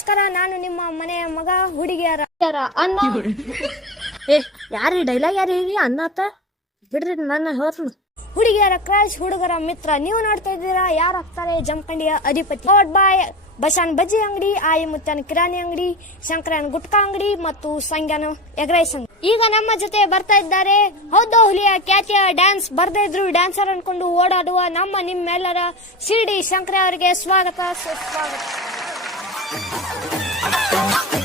ನಮಸ್ಕಾರ ನಾನು ನಿಮ್ಮ ಮನೆಯ ಮಗ ಹುಡುಗಿಯರ. ಅನ್ನ ಏ ಯಾರಿ ಡೈಲಾಗ್ ಯಾರು ಹೇಳಿ ಅನ್ನಾತ ಬಿಡ್ರಿ ನನ್ನ ಹೋರ್ನು ಹುಡುಗಿಯರ ಕ್ರಾಶ್ ಹುಡುಗರ ಮಿತ್ರ. ನೀವು ನೋಡ್ತಾ ಇದ್ದೀರಾ ಯಾರು ಹಾಕ್ತಾರೆ ಜಮಖಂಡಿಯ ಅಧಿಪತಿ. ಬಾಯ್ ಬಸಾನ್ ಬಜ್ಜಿ ಅಂಗಡಿ ಆಯಿ ಮುತ್ತನ್ ಕಿರಾಣಿ ಅಂಗಡಿ ಶಂಕರನ್ ಗುಟ್ಕಾ ಅಂಗಡಿ ಮತ್ತು ಸಂಗ್ಯಾನ ಎಗ್ರೈಸ್ ಅಂಗಡಿ. ಈಗ ನಮ್ಮ ಜೊತೆ ಬರ್ತಾ ಇದ್ದಾರೆ. ಹೌದು ಹುಲಿಯ ಖ್ಯಾತಿಯ ಡ್ಯಾನ್ಸ್ ಬರ್ದೇ ಇದ್ರು. ಡ್ಯಾನ್ಸರ್ ಅನ್ಕೊಂಡು ಓಡಾಡುವ ನಮ್ಮ ನಿಮ್ಮೆಲ್ಲರ ಶಿರ್ಡಿ ಶಂಕರ ಅವರಿಗೆ ಸ್ವಾಗತ ಸುಸ್ವಾಗತ. Oh,